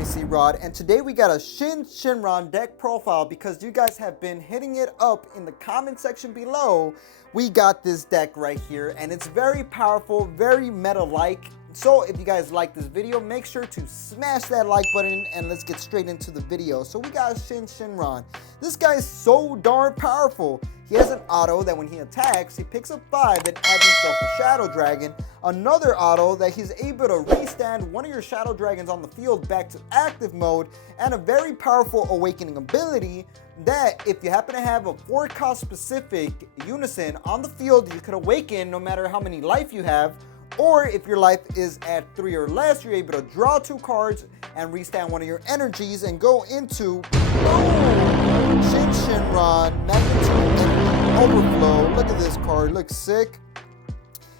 MC Rod, and today we got a Syn Shenron deck profile because you guys have been hitting it up in the comment section below. We got this deck right here, and it's very powerful, very meta-like. So if you guys like this video, make sure to smash that like button and let's get straight into the video. So we got Syn Shenron. This guy is so darn powerful. He has an auto that when he attacks, he picks up 5 and adds himself a Shadow Dragon. Another auto that he's able to restand one of your Shadow Dragons on the field back to active mode, and a very powerful awakening ability that if you happen to have a 4-cost specific unison on the field, you could awaken no matter how many life you have. Or if your life is at 3 or less, you're able to draw 2 cards and restand one of your energies and go into Syn Shenron Magnitude Energy Overflow. Look at this card, looks sick.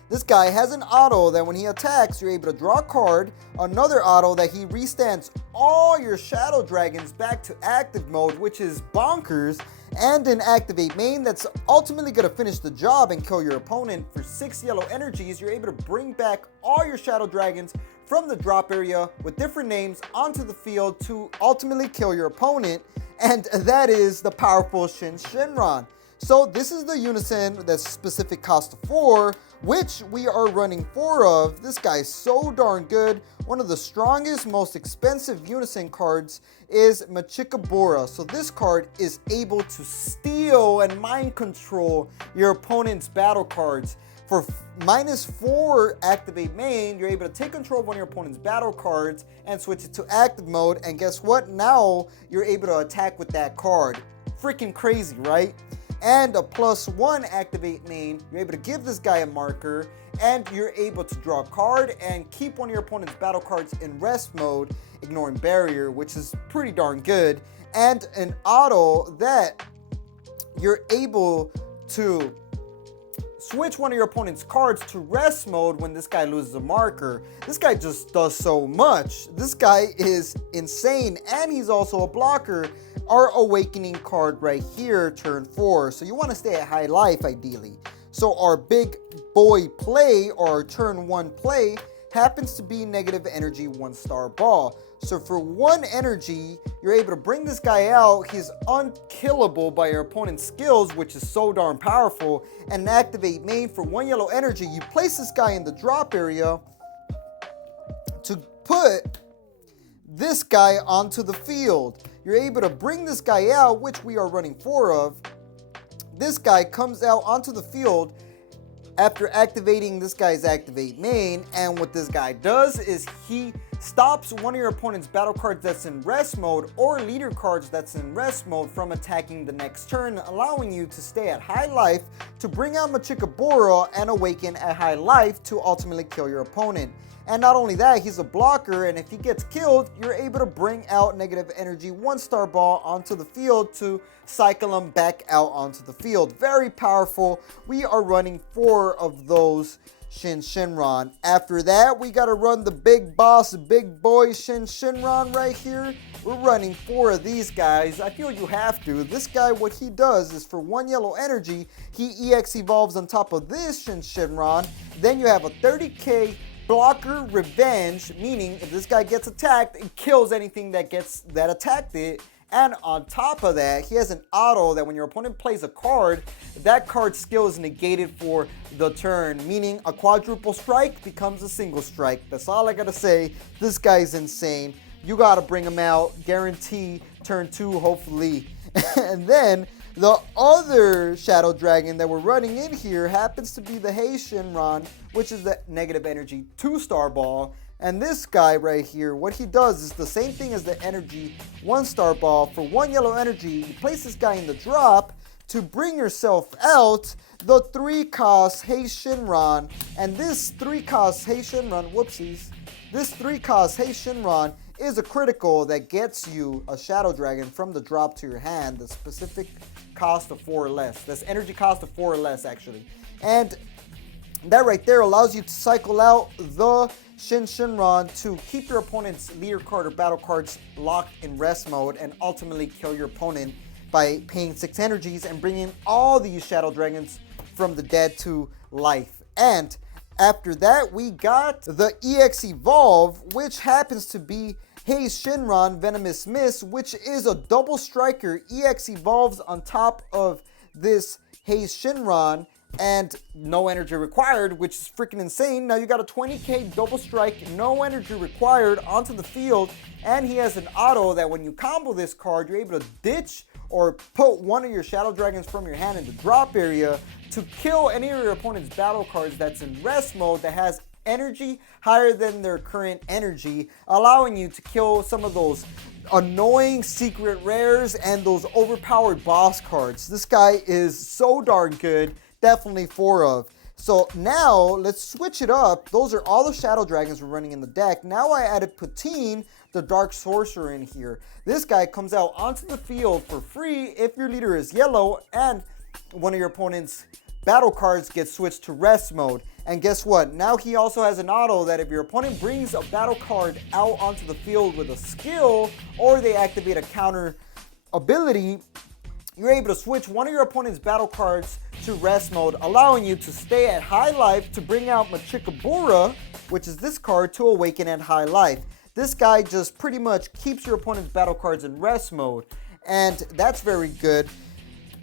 This guy has an auto that when he attacks, you're able to draw a card. Another auto that he restands all your Shadow Dragons back to active mode, which is bonkers. And an activate main that's ultimately going to finish the job and kill your opponent. For 6 yellow energies, you're able to bring back all your Shadow Dragons from the drop area with different names onto the field to ultimately kill your opponent. And that is the powerful Syn Shenron. So this is the unison that's specific cost of 4, which we are running 4 of. This guy is so darn good. One of the strongest, most expensive unison cards is Machikabura. So this card is able to steal and mind control your opponent's battle cards. For -4 activate main, you're able to take control of one of your opponent's battle cards and switch it to active mode. And guess what? Now you're able to attack with that card. Freaking crazy, right? And a +1 activate main, you're able to give this guy a marker, and you're able to draw a card and keep one of your opponent's battle cards in rest mode, ignoring barrier, which is pretty darn good. And an auto that you're able to switch one of your opponent's cards to rest mode when this guy loses a marker. This guy just does so much. This guy is insane, and he's also a blocker. Our awakening card right here, turn 4. So you want to stay at high life ideally. So our big boy play, or our turn 1 play, happens to be negative energy 1-star ball. So for 1 energy, you're able to bring this guy out. He's unkillable by your opponent's skills, which is so darn powerful. And activate main for 1 yellow energy, you place this guy in the drop area to put this guy onto the field. You're able to bring this guy out, which we are running 4 of. This guy comes out onto the field after activating this guy's activate main, and what this guy does is he stops one of your opponent's battle cards that's in rest mode or leader cards that's in rest mode from attacking the next turn, allowing you to stay at high life to bring out Machikabura and awaken at high life to ultimately kill your opponent. And not only that, he's a blocker, and if he gets killed, you're able to bring out negative energy 1-star ball onto the field to cycle him back out onto the field. Very powerful. We are running 4 of those Syn Shenron. After that, we got to run the big boss, big boy Syn Shenron right here. We're running 4 of these guys. I feel you have to. This guy, what he does is for 1 yellow energy, he EX evolves on top of this Syn Shenron. Then you have a 30k blocker revenge, meaning if this guy gets attacked, it kills anything that attacked it. And on top of that, he has an auto that when your opponent plays a card, that card's skill is negated for the turn, meaning a quadruple strike becomes a single strike. That's all I gotta say. This guy's insane. You gotta bring him out. Guarantee turn 2, hopefully. And then the other Shadow Dragon that we're running in here happens to be the Hey Shenron, which is the negative energy 2-star ball. And this guy right here, what he does is the same thing as the energy 1-star ball. For 1 yellow energy, you place this guy in the drop to bring yourself out the 3-cost Hey Shenron. And this 3-cost Hey Shenron, whoopsies, this 3-cost Hey Shenron is a critical that gets you a Shadow Dragon from the drop to your hand, the specific cost of 4 or less. That's energy cost of 4 or less, actually. And that right there allows you to cycle out the Syn Shenron to keep your opponent's leader card or battle cards locked in rest mode and ultimately kill your opponent by paying 6 energies and bringing all these Shadow Dragons from the dead to life. And after that, we got the EX Evolve, which happens to be Haze Shenron Venomous Mist, which is a double striker. EX evolves on top of this Haze Shenron, and no energy required, which is freaking insane. Now you got a 20k double strike, no energy required onto the field, and he has an auto that when you combo this card, you're able to ditch or put one of your Shadow Dragons from your hand in the drop area to kill any of your opponent's battle cards that's in rest mode that has energy higher than their current energy, allowing you to kill some of those annoying secret rares and those overpowered boss cards. This guy is so darn good, definitely 4 of. So now let's switch it up. Those are all the Shadow Dragons we're running in the deck. Now I added Patine, the Dark Sorcerer, in here. This guy comes out onto the field for free if your leader is yellow and one of your opponent's battle cards gets switched to rest mode. And guess what? Now he also has an auto that if your opponent brings a battle card out onto the field with a skill or they activate a counter ability, you're able to switch one of your opponent's battle cards to rest mode, allowing you to stay at high life to bring out Machikabura, which is this card, to awaken at high life. This guy just pretty much keeps your opponent's battle cards in rest mode, and that's very good.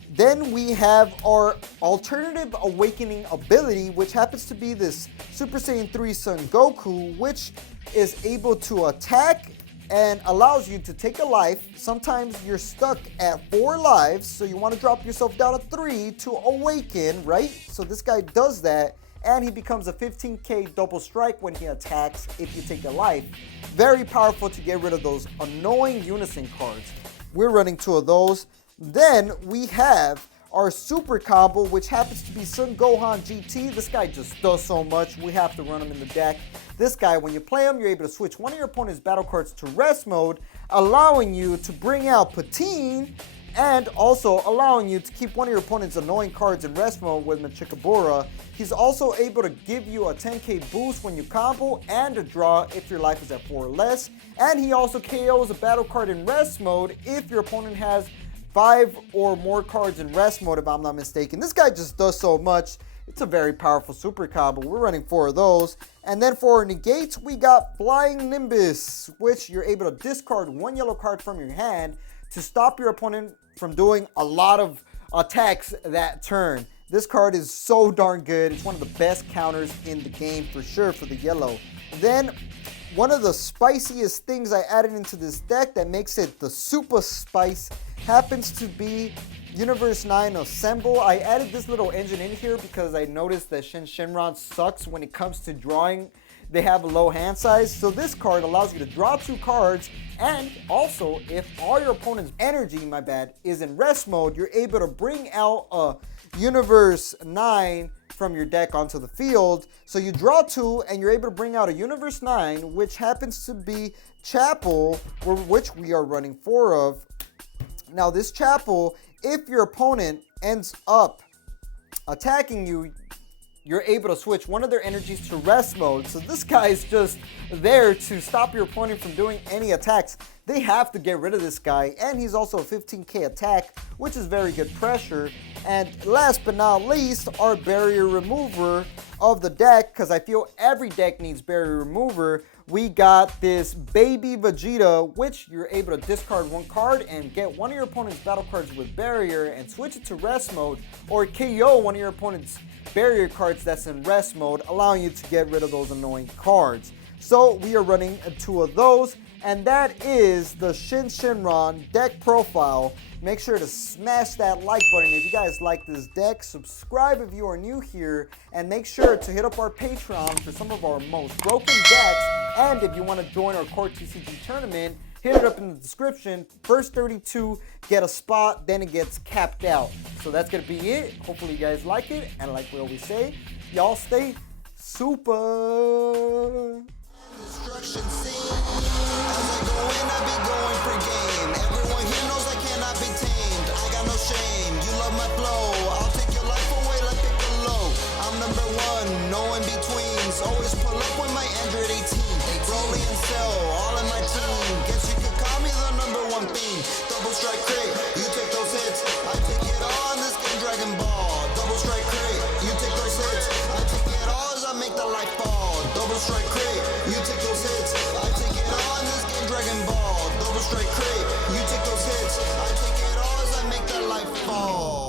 Then we have our alternative awakening ability, which happens to be this Super Saiyan 3 Son Goku, which is able to attack and allows you to take a life. Sometimes you're stuck at 4 lives, so you want to drop yourself down to 3 to awaken, right? So this guy does that, and he becomes a 15k double strike when he attacks if you take a life. Very powerful to get rid of those annoying unison cards. We're running 2 of those. Then we have our super combo, which happens to be Son Gohan GT. This guy just does so much. We have to run him in the deck. This guy, when you play him, you're able to switch one of your opponent's battle cards to rest mode, allowing you to bring out Patine, and also allowing you to keep one of your opponent's annoying cards in rest mode with Machikabura. He's also able to give you a 10k boost when you combo and a draw if your life is at 4 or less. And he also KOs a battle card in rest mode if your opponent has 5 or more cards in rest mode, if I'm not mistaken. This guy just does so much. It's a very powerful super combo. We're running 4 of those. And then for our negates, we got Flying Nimbus, which you're able to discard 1 yellow card from your hand to stop your opponent from doing a lot of attacks that turn. This card is so darn good. It's one of the best counters in the game for sure for the yellow. Then one of the spiciest things I added into this deck that makes it the super spice happens to be Universe 9 Assemble. I added this little engine in here because I noticed that Syn Shenron sucks when it comes to drawing. They have a low hand size, so this card allows you to draw 2 cards, and also if all your opponent's energy, is in rest mode, you're able to bring out a Universe 9 from your deck onto the field. So you draw 2 and you're able to bring out a Universe 9, which happens to be Chapel, which we are running 4 of. Now this Chapel, if your opponent ends up attacking you, you're able to switch one of their energies to rest mode. So this guy is just there to stop your opponent from doing any attacks. They have to get rid of this guy, and he's also a 15k attack, which is very good pressure. And last but not least, our barrier remover of the deck, because I feel every deck needs barrier remover. We got this Baby Vegeta, which you're able to discard 1 card and get one of your opponent's battle cards with barrier and switch it to rest mode, or KO one of your opponent's barrier cards that's in rest mode, allowing you to get rid of those annoying cards. So we are running 2 of those, and that is the Syn Shenron deck profile. Make sure to smash that like button if you guys like this deck. Subscribe if you are new here, and make sure to hit up our Patreon for some of our most broken decks. And if you want to join our Core TCG tournament, hit it up in the description. First 32 get a spot, then it gets capped out. So that's going to be it. Hopefully you guys like it, and like we always say, y'all stay super. Destruction scene. As I go in, I be going for game. Everyone here knows I cannot be tamed. I got no shame. You love my flow. I'll take your life away like Piccolo. I'm number 1, no in betweens. Always pull up with my Android 18. Broly and Cell, all in my team. Guess you could call me the number 1 fiend. Double strike crate, you take those hits. I take it all in this game, Dragon Ball. Double strike crate, you take those hits. I take it all as I make the light fall. Double strike crate, you take those hits. I take it all in this game, Dragon Ball. straight crit. You take those hits, I take it all as I make that life fall.